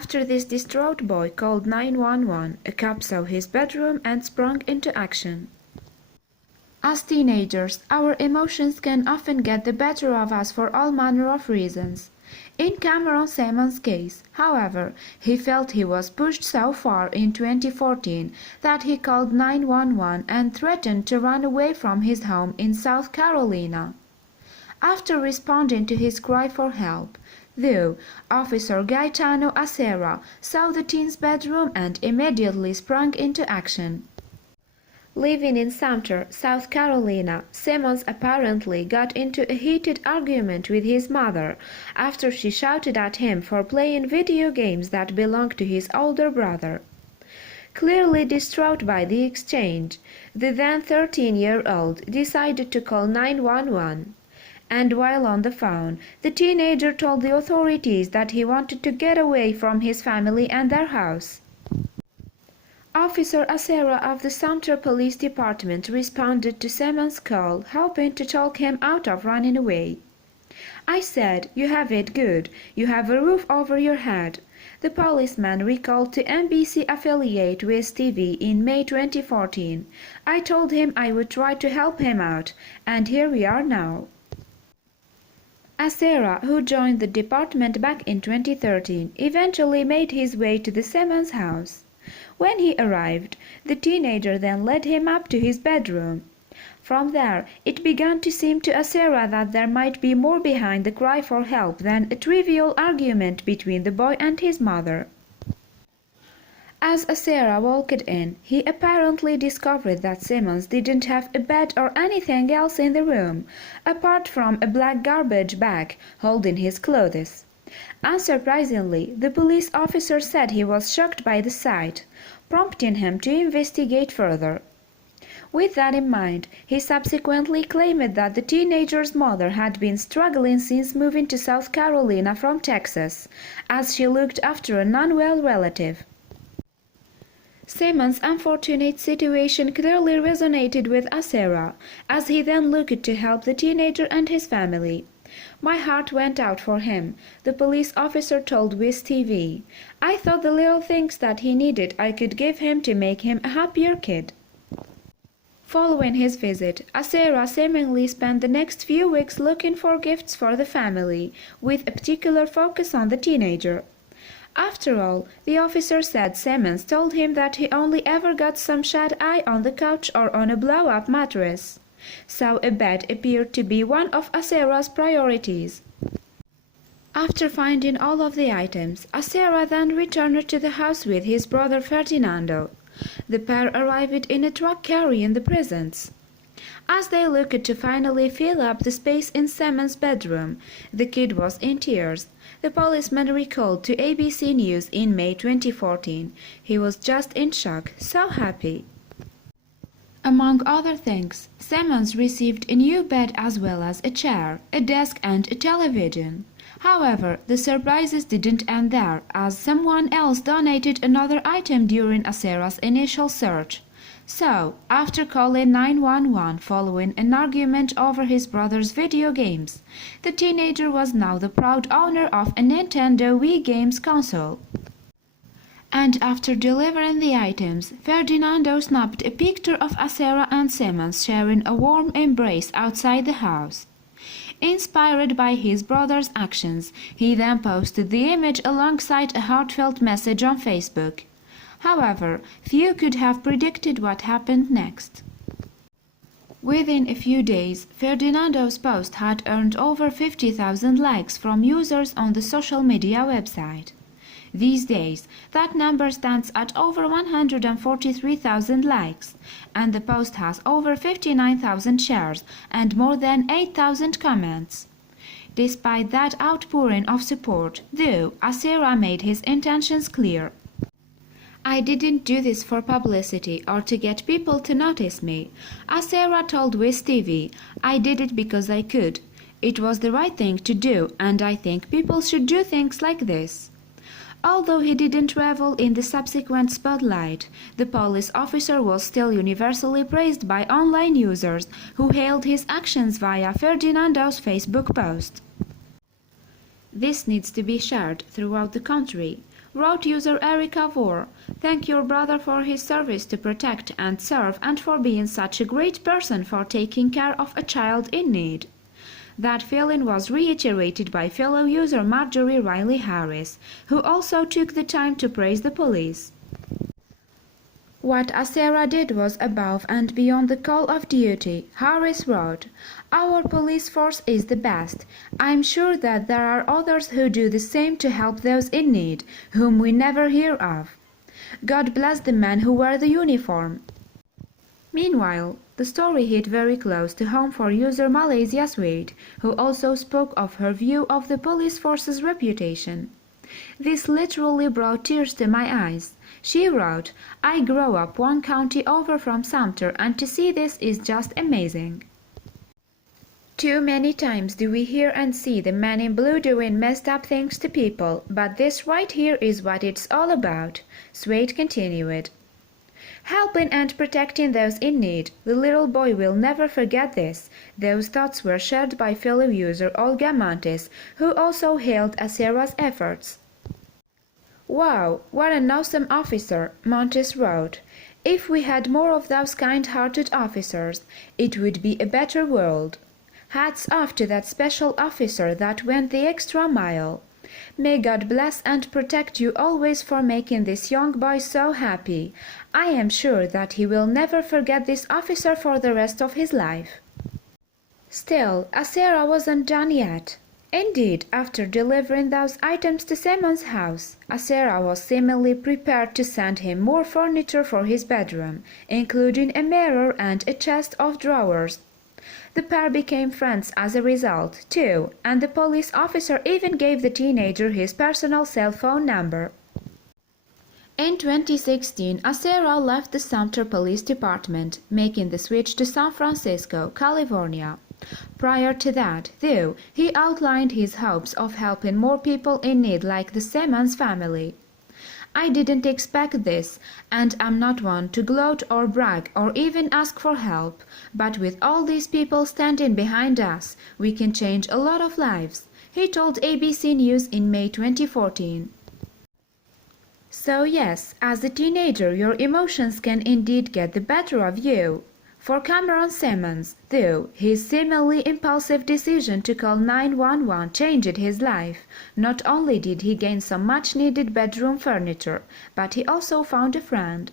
After this distraught boy called 911, a cop saw his bedroom and sprung into action. As teenagers, our emotions can often get the better of us for all manner of reasons. In Cameron Simmons' case, however, he felt he was pushed so far in 2014 that he called 911 and threatened to run away from his home in South Carolina. After responding to his cry for help, though, Officer Gaetano Acerra saw the teen's bedroom and immediately sprang into action. Living in Sumter, South Carolina, Simmons apparently got into a heated argument with his mother after she shouted at him for playing video games that belonged to his older brother. Clearly distraught by the exchange, the then 13-year-old decided to call 911. And while on the phone, the teenager told the authorities that he wanted to get away from his family and their house. Officer Acerra of the Sumter Police Department responded to Simmons' call, hoping to talk him out of running away. "I said, you have it good, you have a roof over your head," the policeman recalled to NBC affiliate Wiz TV in May 2014. "I told him I would try to help him out, and here we are now." Acerra, who joined the department back in 2013, eventually made his way to the Simmons house. When he arrived, the teenager then led him up to his bedroom. From there, it began to seem to Acerra that there might be more behind the cry for help than a trivial argument between the boy and his mother. As Acerra walked in, he apparently discovered that Simmons didn't have a bed or anything else in the room, apart from a black garbage bag holding his clothes. Unsurprisingly, the police officer said he was shocked by the sight, prompting him to investigate further. With that in mind, he subsequently claimed that the teenager's mother had been struggling since moving to South Carolina from Texas, as she looked after an unwell relative. Simmons' unfortunate situation clearly resonated with Acerra, as he then looked to help the teenager and his family. "My heart went out for him," the police officer told Wiz TV. "I thought the little things that he needed I could give him to make him a happier kid." Following his visit, Acerra seemingly spent the next few weeks looking for gifts for the family, with a particular focus on the teenager. After all, the officer said Simmons told him that he only ever got some shut-eye on the couch or on a blow-up mattress. So a bed appeared to be one of Acerra's priorities. After finding all of the items, Acerra then returned to the house with his brother Ferdinando. The pair arrived in a truck carrying the presents. As they looked to finally fill up the space in Simmons' bedroom, the kid was in tears. The policeman recalled to ABC News in May 2014. He was just in shock, so happy. Among other things, Simmons received a new bed as well as a chair, a desk and a television. However, the surprises didn't end there, as someone else donated another item during Acerra's initial search. So, after calling 911 following an argument over his brother's video games, the teenager was now the proud owner of a Nintendo Wii games console. And after delivering the items, Ferdinando snapped a picture of Acerra and Simmons sharing a warm embrace outside the house. Inspired by his brother's actions, he then posted the image alongside a heartfelt message on Facebook. However, few could have predicted what happened next. Within a few days, Ferdinando's post had earned over 50,000 likes from users on the social media website. These days, that number stands at over 143,000 likes, and the post has over 59,000 shares and more than 8,000 comments. Despite that outpouring of support, though, Acerra made his intentions clear. "I didn't do this for publicity or to get people to notice me," Acerra told Wiz TV. "I did it because I could. It was the right thing to do, and I think people should do things like this." Although he didn't revel in the subsequent spotlight, the police officer was still universally praised by online users who hailed his actions via Ferdinando's Facebook post. "This needs to be shared throughout the country. Wrote user Erica Vore, "Thank your brother for his service to protect and serve and for being such a great person for taking care of a child in need." That feeling was reiterated by fellow user Marjorie Riley Harris, who also took the time to praise the police. What Acerra did was above and beyond the call of duty. Harris wrote, "Our police force is the best. I'm sure that there are others who do the same to help those in need, whom we never hear of. God bless the men who wear the uniform." Meanwhile, the story hit very close to home for user Malaysia Sweet, who also spoke of her view of the police force's reputation. "This literally brought tears to my eyes." She wrote, "I grew up one county over from Sumter, and to see this is just amazing. Too many times do we hear and see the men in blue doing messed up things to people, but this right here is what it's all about." Sweet continued, "Helping and protecting those in need. The little boy will never forget this." Those thoughts were shared by fellow user Olga Montes, who also hailed Acerra's efforts. "Wow, what an awesome officer," Montes wrote. "If we had more of those kind-hearted officers, it would be a better world. Hats off to that special officer that went the extra mile. May God bless and protect you always for making this young boy so happy. I am sure that he will never forget this officer for the rest of his life." Still, Acerra wasn't done yet. Indeed, after delivering those items to Simmons' house, Acerra was seemingly prepared to send him more furniture for his bedroom, including a mirror and a chest of drawers. The pair became friends as a result, too, and the police officer even gave the teenager his personal cell phone number. In 2016, Acerra left the Sumter Police Department, making the switch to San Francisco, California. Prior to that, though, he outlined his hopes of helping more people in need like the Simmons family. "I didn't expect this, and I'm not one to gloat or brag or even ask for help, but with all these people standing behind us, we can change a lot of lives," he told ABC News in May 2014. So yes, as a teenager your emotions can indeed get the better of you. For Cameron Simmons, though, his seemingly impulsive decision to call 911 changed his life. Not only did he gain some much-needed bedroom furniture, but he also found a friend.